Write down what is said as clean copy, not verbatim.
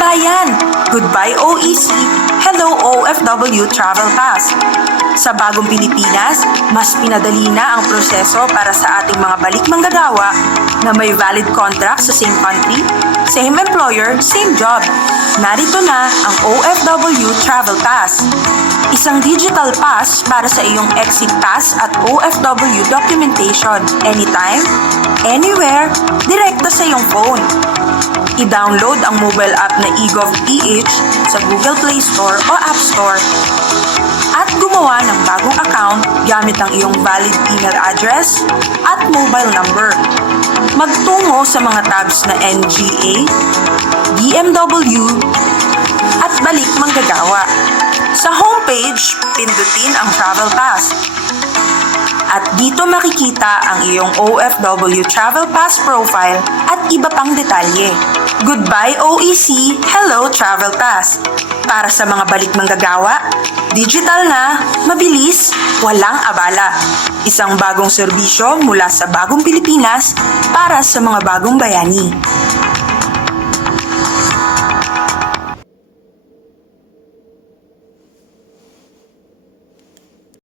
kabayan! Goodbye OEC, hello OFW Travel Pass! Sa bagong Pilipinas, mas pinadali na ang proseso para sa ating mga balik manggagawa na may valid contract sa same country, same employer, same job. Narito na ang OFW Travel Pass. Isang digital pass para sa iyong exit pass at OFW documentation anytime, anywhere, direkta sa iyong phone. I-download ang mobile app na eGovPH sa Google Play Store o App Store at gumawa ng bagong account gamit ang iyong valid email address at mobile number. Magtungo sa mga tabs na NGA, DMW, at balik manggagawa. Sa homepage, pindutin ang Travel Pass. At dito makikita ang iyong OFW Travel Pass profile at iba pang detalye. Goodbye OEC, hello Travel Pass. Para sa mga balik manggagawa, digital na, mabilis, walang abala. Isang bagong serbisyo mula sa bagong Pilipinas para sa mga bagong bayani.